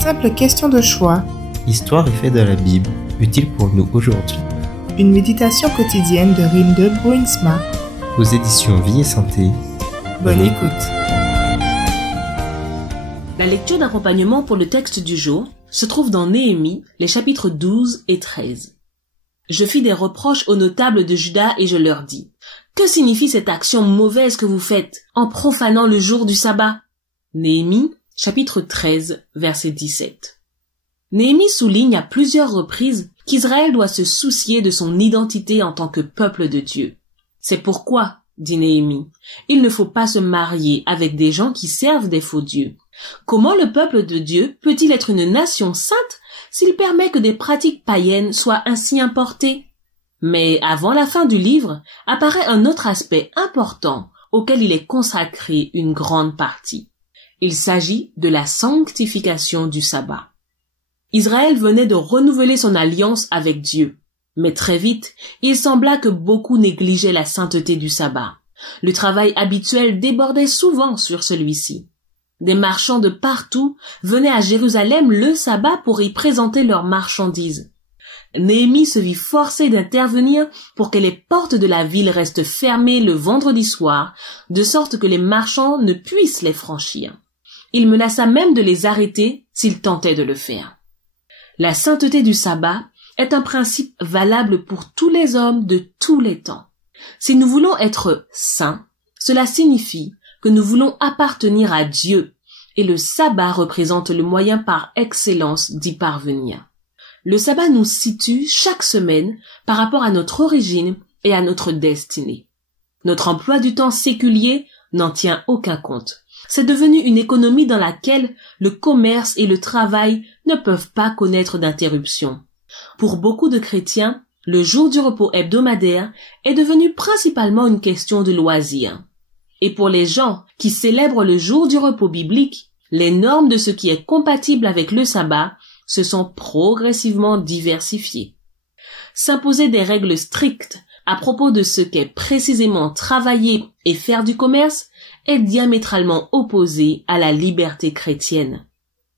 Simple question de choix. Histoire et faits de la Bible, utile pour nous aujourd'hui. Une méditation quotidienne de Rinde Bruinsma. Aux éditions Vie et Santé. Bonne écoute. La lecture d'accompagnement pour le texte du jour se trouve dans Néhémie, les chapitres 12 et 13. Je fis des reproches aux notables de Juda et je leur dis: que signifie cette action mauvaise que vous faites en profanant le jour du sabbat? Néhémie, chapitre 13, verset 17. Néhémie souligne à plusieurs reprises qu'Israël doit se soucier de son identité en tant que peuple de Dieu. C'est pourquoi, dit Néhémie, il ne faut pas se marier avec des gens qui servent des faux dieux. Comment le peuple de Dieu peut-il être une nation sainte s'il permet que des pratiques païennes soient ainsi importées? Mais avant la fin du livre, apparaît un autre aspect important auquel il est consacré une grande partie. Il s'agit de la sanctification du sabbat. Israël venait de renouveler son alliance avec Dieu. Mais très vite, il sembla que beaucoup négligeaient la sainteté du sabbat. Le travail habituel débordait souvent sur celui-ci. Des marchands de partout venaient à Jérusalem le sabbat pour y présenter leurs marchandises. Néhémie se vit forcé d'intervenir pour que les portes de la ville restent fermées le vendredi soir, de sorte que les marchands ne puissent les franchir. Il menaça même de les arrêter s'ils tentaient de le faire. La sainteté du sabbat est un principe valable pour tous les hommes de tous les temps. Si nous voulons être saints, cela signifie que nous voulons appartenir à Dieu, et le sabbat représente le moyen par excellence d'y parvenir. Le sabbat nous situe chaque semaine par rapport à notre origine et à notre destinée. Notre emploi du temps séculier n'en tient aucun compte. C'est devenu une économie dans laquelle le commerce et le travail ne peuvent pas connaître d'interruption. Pour beaucoup de chrétiens, le jour du repos hebdomadaire est devenu principalement une question de loisir. Et pour les gens qui célèbrent le jour du repos biblique, les normes de ce qui est compatible avec le sabbat se sont progressivement diversifiées. S'imposer des règles strictes à propos de ce qu'est précisément travailler et faire du commerce est diamétralement opposé à la liberté chrétienne.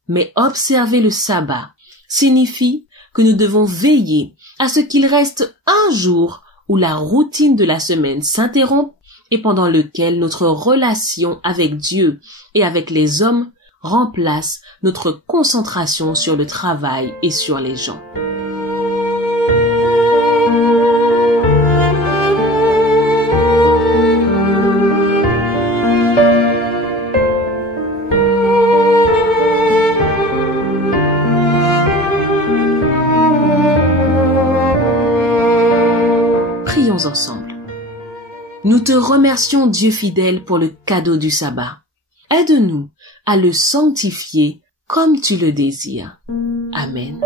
Mais observer le sabbat signifie que nous devons veiller à ce qu'il reste un jour où la routine de la semaine s'interrompt et pendant lequel notre relation avec Dieu et avec les hommes remplace notre concentration sur le travail et sur les gens. Prions ensemble. Nous te remercions, Dieu fidèle, pour le cadeau du sabbat. Aide-nous à le sanctifier comme tu le désires. Amen.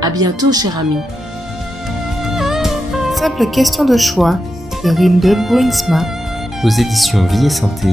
À bientôt, cher ami. Simple question de choix de Rinde Bruinsma. Aux éditions Vie et Santé.